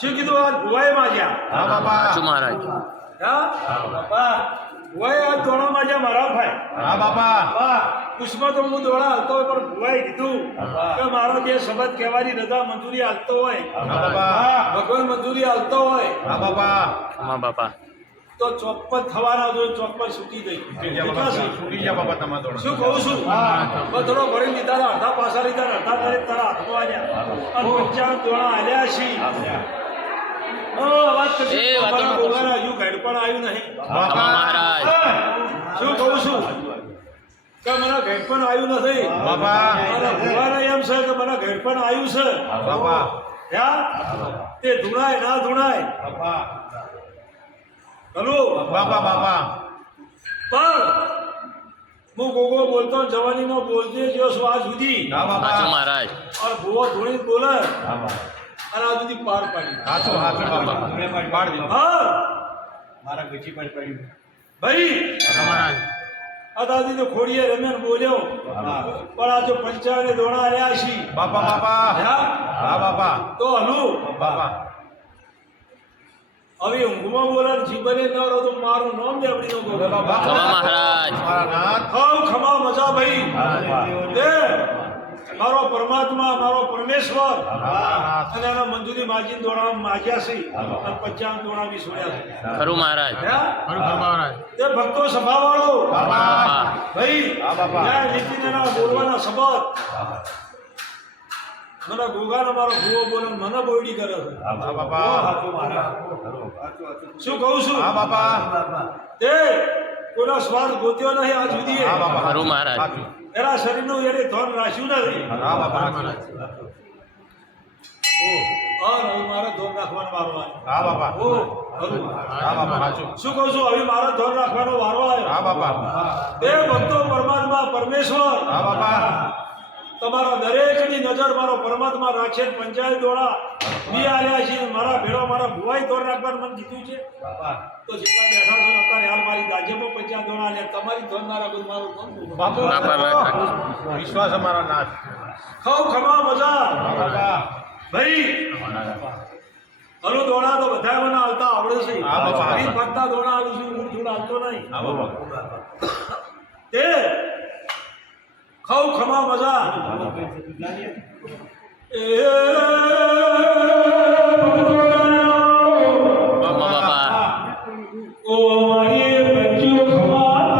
શું કીધું આજ ભુવાએ માજ્યા? હા બાપા. સાચું મહારાજ. હા બાપા ભુવાએ આજ દોણા માજ્યા મારા ભાઈ. હા બાપા. બાપા પુષ્પા તો હું દોડા હાલતો હોય પણ ભુવાએ કીધું કે મારો જે શબ્દ કહેવાની રજા મંજૂરી હાલતો હોય, હા બાપા. ભગવાન મંજૂરી હાલતો હોય હા બાપા. હા બાપા. તો ચોક્કસ થવાના જો ચોક્કસ છૂટી દઈ. કેટલા છે? છૂટી જા બાપા તમારા દોડા. શું કહું છું? બસ થોડો ભરી લીધા, અડધા પાછા લીધા, અડધા તારે તારા હાથમાં આવ્યા અને 55 દોણા આલ્યા છી. વાત કરશે એ વાતો અમારા ગોગાના હજુ ઘડ પણ આવ્યું નહીં. ખમા મહારાજ. શું કહું છું કે મને ઘડ પણ આવ્યું નથી. બાપા. મારા ભુવાને એમ છે કે મને ઘડ પણ આવ્યું છે. બાપા. હ્યા તે ધૂણાય ના ધૂણાય બાપા. હલો બાપા બાપા. પણ હું ગોગો બોલતો જવાનીમાં બોલજે જો સ્વાદ સુધી હા બાપા. સાચું મહારાજ. અને ભુવો ધૂણી બોલે હા બાપા. અને આ સુધી પાર પાડી. સાચું સાચું બાપા. પાડ દીધું. હા મારા ગચી પર પડ્યું. ભાઈ મહારાજ. આ દાદી તો ખોડીએ રમ્યા ને બોલ્યો પણ આ જો 55 દોણા રહ્યા છી. બાપા બાપા. હ્યા હા બાપા. તો હલું બાપા. હવે ઊંઘમાં બોલે ને જીવને ન રહો તો મારું નામ લેવડી નો ગોગો. ખમા મહારાજ. મારા નાથ. ખાવ ખમા મજા ભાઈ. હા તે મારો પરમાત્મા મારો પરમેશ્વર નાથ. અને એના મંજૂરી માજી દોડા માગ્યા છે અને 55 દોડા બી છોડ્યા છે. ખરું મહારાજ. હ્યા? તે ભક્તો સભાવાળો બાપા. ભાઈ હા બાપા. ન્યાય નીતિના બોલવાના શબ્દ મને ગોગાનો મારો ભૂવો બોલે ને મને બોયડી કરે છે. હા બાપા. શું કહું છું? હા બાપા. તે કોઈનો સ્વાર્થ ગોત્યો નહીં આજ સુધી. હા બાપા. ખરું મહારાજ. સાચું. એના શરીરનું એને ધન રાખ્યું નથી. હા બાપા. હા હવે મારે ધન રાખવાનો વારો આવ્યો. હા બાપા. ઓ ખરું. હા બાપા. સાચું. શું કહું છું? હવે મારે ધન રાખવાનો વારો આવ્યો. હા બાપા. તે ભક્તો પરમાત્મા પરમેશ્વર હા બાપા. તમારા દરેકની નજર મારો પરમાત્મા રાખશે. 55 દોડા બી આલ્યા છે. મારા ભેળો મારા ભુવાઈ ધોર રાખવાનું મને કીધું છે. બાપા. તો જેટલા બેઠા છો ને અત્યારે હાલ મારી દાજેમાં 50 દોડા આલ્યા. તમારી ધોર ના રાખો તો મારું કોણ બોલું? બાપા. વિશ્વાસ અમારા નાથ. ખાવ ખમા મજા હા બાપા. ભાઈ. હલો દોડા તો બધા મને હાલતા આવડે છે. હા બાપા. હરી ફરતા દોડા આલું છું, હું જોડ હાલતો નહીં. હા બાપા. તે ખાવ ખમા મજા બાપા. ઓ મારી બચ્ચો ખમા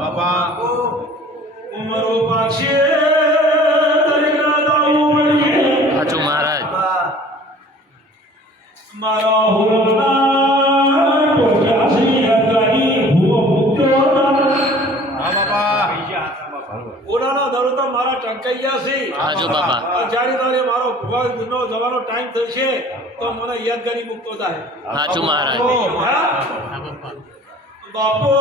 બાપા. ઉમરો પાછે દરિયા દાઉ સાચું મહારાજ. મારા હુરના ટોજાસી હગાની ભૂવો મુક્તો હા બાપા. ઓલાના દરોતા મારા ટંકાઈયા છે. સાચું બાપા. જ્યારે તારે મારો ભૂવાનો જવાનો ટાઈમ થશે તો મને યાદગારી મુક્તો થાય. સાચું મહારાજ. હા? બાપો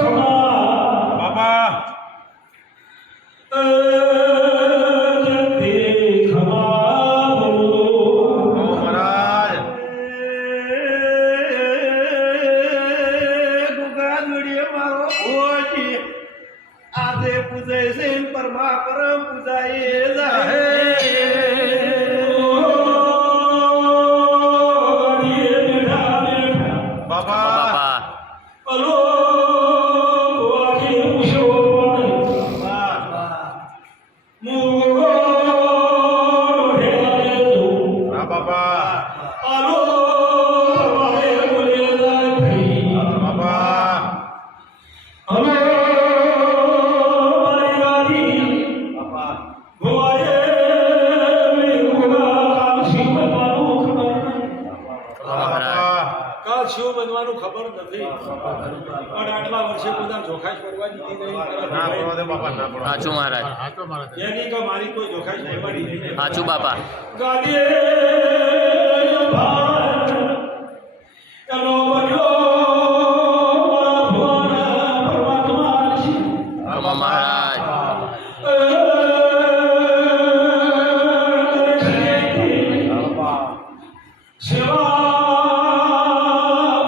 ખમા બાપા. જતી ખમા બોલો. મહારાજ. ગુગા જોડીએ મારો ભુવોજી આદે પૂજે છે પરમા પરમ પૂજાએ જાય. બાપા. બાપા. હલો ભુવાજી પૂછો મુગો ઢેલો. હા બાપા. હલો મારે બોલે જાય ભાઈ. બાપા. હલો મારી ગાડી બાપા. ભુવાએ ગુગા શિવ બનવાનું ખબર નહીં. મહારાજ. કાલ શિવ બનવાનું ખબર નથી પણ આટલા વર્ષે બધા જોખાઈ પડવા દીધી નહીં. ના પડવા દે બાપા. ના પડવા દે. સાચું મહારાજ. એની કે મારી કોઈ જોખાઈ નહીં પડી નહીં. સાચું બાપા. ગાડીએ ભાર એનો બન્યો મારા ભુવાના પરમાત્મા છે. ખમા મહારાજ. સેવા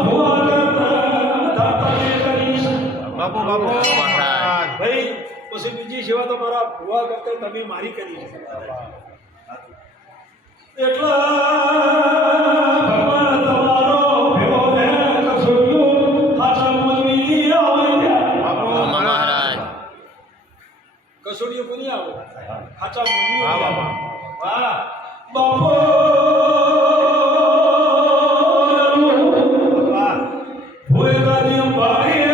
ભુવા કરતા દાતાને કરી છે. બાપુ બાપુ. મહારાજ. ભાઈ પછી બીજી સેવા તો મારા ભુવા કરતા તમે મારી કરી છે. એટલા ભગવાન તમારો ભેળો ને કસોટીઓ હાચા મોલવી આવે રમા મહારાજ કસોટીઓ કોની આવે હાચા મોલવી હા બાપા વાહ બાપો ભોય ગાદી અંબારી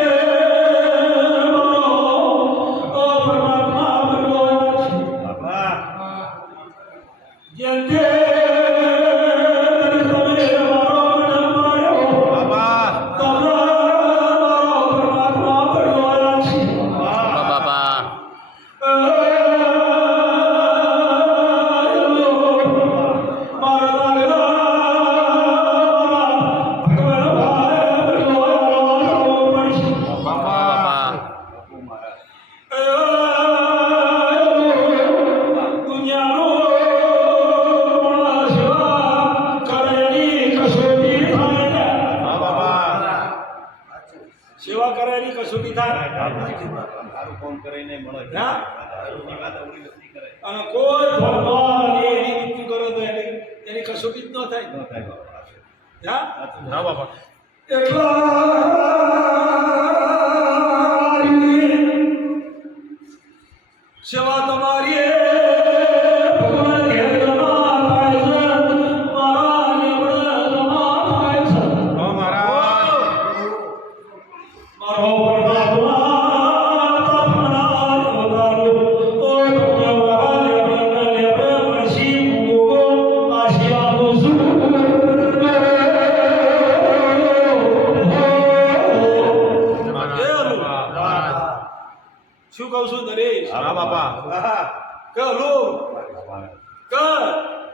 સેવા કરેલી કસોટી થાય સારું કામ કરીને મળે હા? એની વાત અવળી નથી કરે અને કોઈ ભગવાન એની રીતિ કરો તો એની કસોટી જ ન થાય ન થાય બાપા હા? હા બાપા સેવા તમારી ભગવાન ઘેર જમા થાય છે મારા લેવડે જમા થાય છે ઓ મહારાજ મારો પરમાત્મા તપના વધારો ઓ મારા લેવડે વર્ષી મૂકો આશીર્વાદો શું શું કહું છું નરેશ હા બાપા કે હલો કે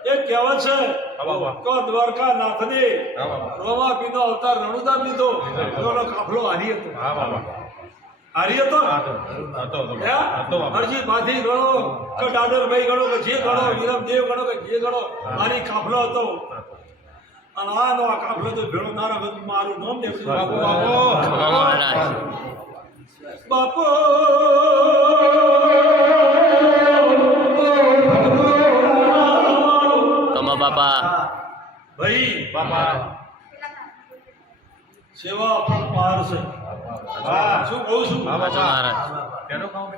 એક કહેવત છે હા બાપા કે દ્વારકા નાથને હા બાપા રોમા પીધો અવતાર રણુદાન લીધો એનો કાફલો હારી હતો હા બાપા હારી હતો ને? હતો હે? બાપા હરજી માથી ગણો કે ડાડરભાઈ ગણો કે જે ગણો વિરમદેવ ગણો કે જે ગણો મારી કાફલો હતો અને આનો આ કાફલો તો ભેળો ના રાખો તો મારું નામ દેવું બાપુ રમા મહારાજ બાપો રમા બાપા ભાઈ બાપા સેવા પાર છે હા શું કહું છું હા રમા બાપા મહારાજ કેનો કામ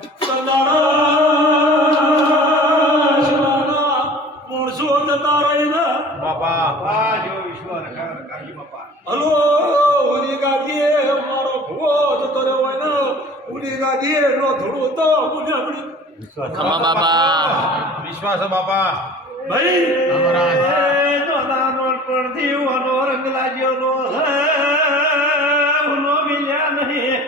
માણસો જતા રહીને બાપા વાહ જો વિશ્વાસ કાજી બાપા હલો ઉની ગાદીએ મારો ભૂવો જતો રહ્યો હોય ને ઉની ગાદીએ નો થોડું તો મુને આપણી રમા બાપા વિશ્વાસ છે બાપા ભાઈ મહારાજ. તો નાનો પણ દીવાનો રંગ લાગ્યો નો હે ઉનો મિલ્યા નહીં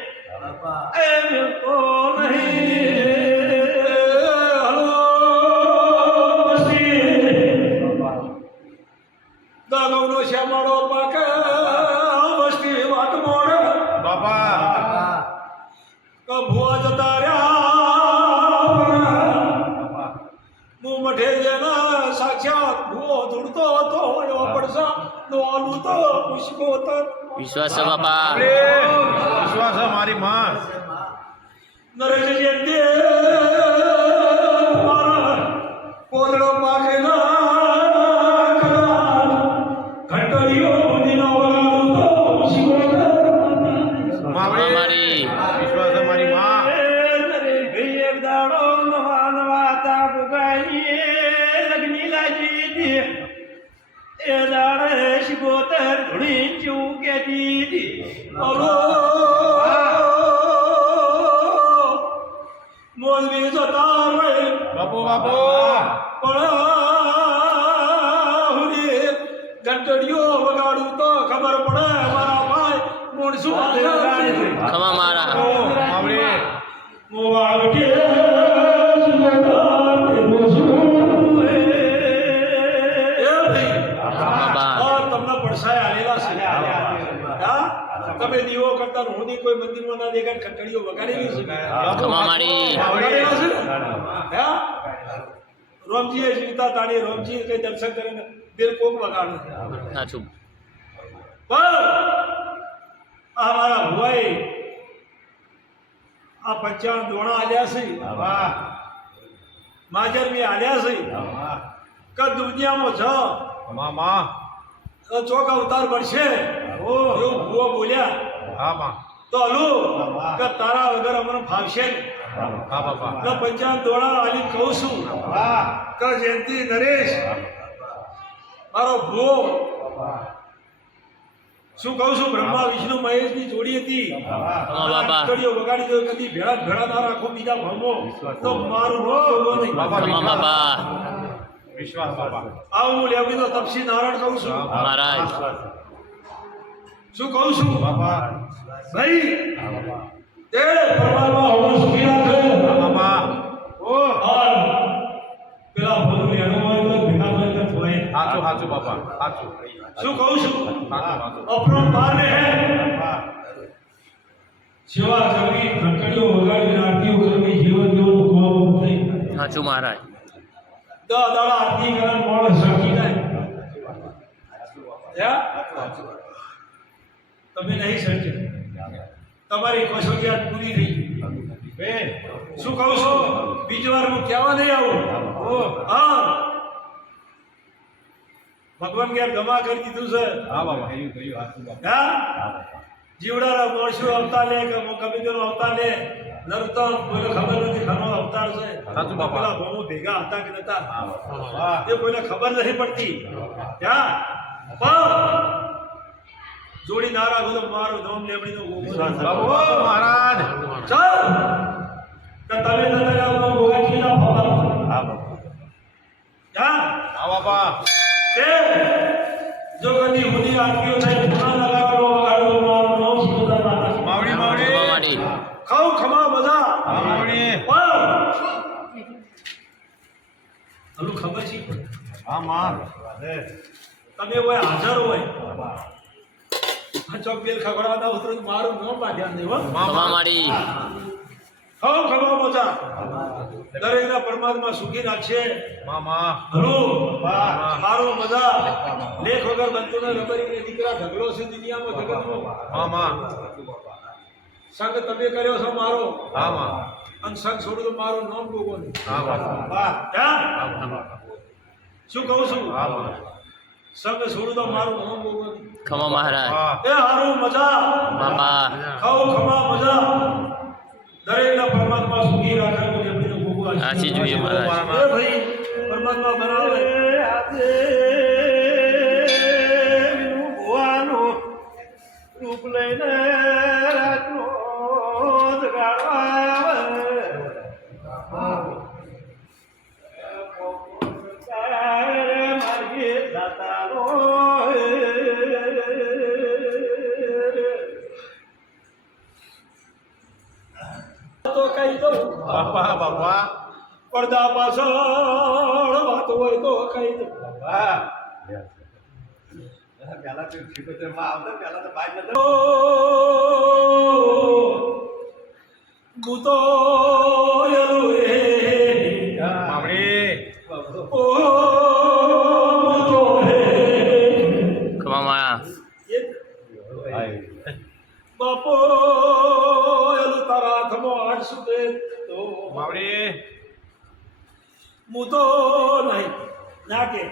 એ મિલતો નહીં હલો વસ્તી દાગવનો શ્યામાળો પાકે વસ્તી વાત મોડે બાપા કે ભુવા જતા રહ્યા હું મઠે જેના સાક્ષાત ભુવો ધૂળતો હતો એવો પડસા ડોલું તો પુષ્કો હતો વિશ્વાસ છે બાપા વિશ્વાસ છે મારી માં નરેશ જયંતિ મારા કોદડો પાકે ના ઘંટડીઓ મંદિરનો વગાડું તો પુષ્કો રમા મારી વિશ્વાસ છે મારી માં મોલવી જતા રહે બાપુ બાપુ પણ ઘંટડીઓ વગાડું તો ખબર પડે મારા ભાઈ મોણસું ખમા મારા માવડી બાપા તમને પડસાય આલેલા છે હા? તમે દીવો કરતા રોની કોઈ મંદિરમાં ના દેખાય ઘંટડીઓ વગાડેલી છે ખમા મારી વગાડેલા છે ને? હા? રોમજીએ જીવતા તાળી રોમજી કઈ દર્શન કરીને દિલ કોક વગાડે સાચું પણ આ મારા ભુવાઈ આ 55 દોણા આલ્યા છે વાહ માજર બી આલ્યા છે કે દુનિયામાં છે માં તો ચોક અવતાર મળશે એવું ભૂવો બોલ્યા હા માં તો હલો કે તારા વગર અમને ફાવશે ને હા બાપા એટલે પંચાયત દોડા આલી કહું છું કે જયંતિ નરેશ મારો ભૂવો શું કહું છું બ્રહ્મા વિષ્ણુ મહેશ ની જોડી હતી ખમા બાપા કડીઓ વગાડી દો કદી ભેળા ભેળા ના રાખો બીજા ભમો તો મારું નો બોલવો નહીં ખમા બાપા વિશ્વાસ બાપા આવું હું લેવી તો તપસી નારાયણ કહું છું મહારાજ શું કહું છું બાપા ભાઈ તે પરમાત્મા હોવું સુખી રાખે બાપા ઓ और પેલા ભલું લેણું હોય તો ભેગા હોય તો થોય સાચું સાચું બાપા સાચું શું કહું છું સાચું અપરો પાને હે સેવા કરવી ઘંટડીઓ વગાડી આરતીઓ કરવી જીવન જીવન કોમ થઈ સાચું મહારાજ દાડા આરતી કરે મોળ સકી જાય તમે નહીં સકે તમારી કસોટિયા પૂરી થઈ બે શું કહું છું બીજી વાર હું કહેવા નહીં આવું હા ભગવાન ઘેર ગમા કરી દીધું છે હા બાપા કહ્યું સાચું બાપા હા જીવડાના મોરશું અવતાર લે કે કબીરનો અવતાર લે નરતન કોઈને ખબર નથી ઘણો અવતાર છે સાચું બાપા. પેલા ભમો ભેગા હતા કે નતા વાહ એ કોઈને ખબર નથી પડતી ત્યાં પણ જોડી ના રાખો તો મારું નામ લેવડીનો ગોગો બાપુ મહારાજ ચાલ કે તમે તો તમારા ગોગા કીધા ફોન હા બાપા ત્યાં હા બાપા તે જો કદી હુદી આરતીઓ થાય ઘણા લગાડો વગાડો મારું નામ સુધા માતા માવડી માવડી ખમા માડી ખાવ ખમા બધા હા માવડી પણ હલું ખબર છે હા માં તમે હોય હાજર હોય આ ચોક બેલ ખગડા ના ઉતરો મારું નામ બાંધ્યા નહીં હો ખમા માડી ખાવ ખમા બધા દરેકના પરમાત્મા સુખી રાખશે મામા હલો વાહ. મારો મજા લેખ વગર બનતો ને રબરી ને દીકરા ઢગલો છે દુનિયામાં જગતનો મામા સંગ તમે કર્યો છો મારો હા માં અને સંગ છોડું તો મારું નામ ગોગો નહીં હા બાપા વાહ ક્યાં હા માં શું કહું છું હા માં સંગ છોડું તો મારું નામ ગોગો નહીં ખમા મહારાજ હા એ હારું મજા બાપા ખાઓ ખમા મજા દરેકના પરમાત્મા સુખી રાખે કોઈ એમણીનો ગોગો આશી જોઈએ મહારાજ એ ભાઈ પરમાત્મા બનાવે રૂપ લઈને રાતનો તો કઈ દઉં બાપા બાપા પડદા પાછળ વાત હોય તો કઈ દઉં બાપા પેલા તો શિકોતરમાં આવતા પેલા તો બાજ નતો ગુતો યલો રે મામડી ઓ ગુતો રે ખમા મા બાપો યલો તારા હાથમાં આજ સુધે તો મામડી હું તો નહીં ના કે